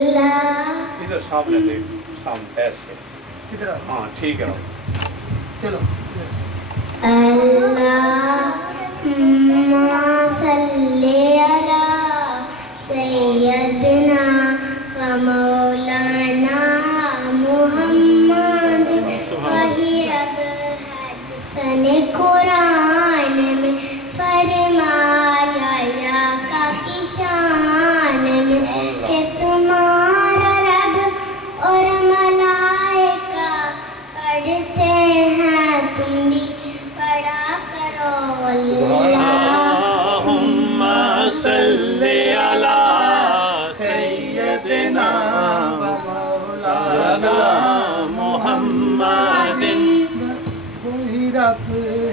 इधर सामने देख, सामने ऐसे इधर। हाँ ठीक है। चलो। अल्लाहुम्मा सल्ली अला सय्यदना व मौलाना मुहम्मद वही रब है जिसने कुरान में फरमाया या का की शान में कि तुम्हारा रब और मलाइका पढ़ते हैं, तुम भी पढ़ा करो। अल्लाहुम्मा सल्ली अला सय्यदना व मौलाना मुहम्मदिन वही रब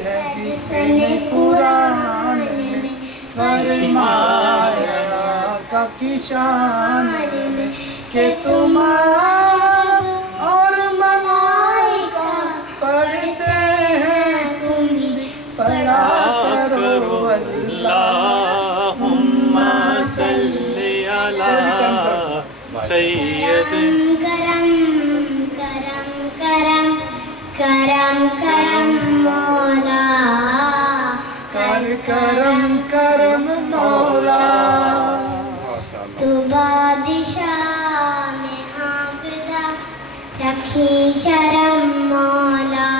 है जिसने कुरान में फरमाया का की शान में कि तुम्हारा और मलाइका पढ़ते हैं, तुम भी पढ़ा करो। अल्लाहुम्मा सल्ली अला सय्यदना करम करम करम करम करम मौला कर करम करम मौला। तू बादशाह में हाफ़िज़ा रखी शरम मौला,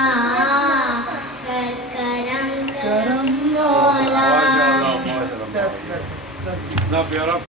कर करम करम मौला। ना प्यारा।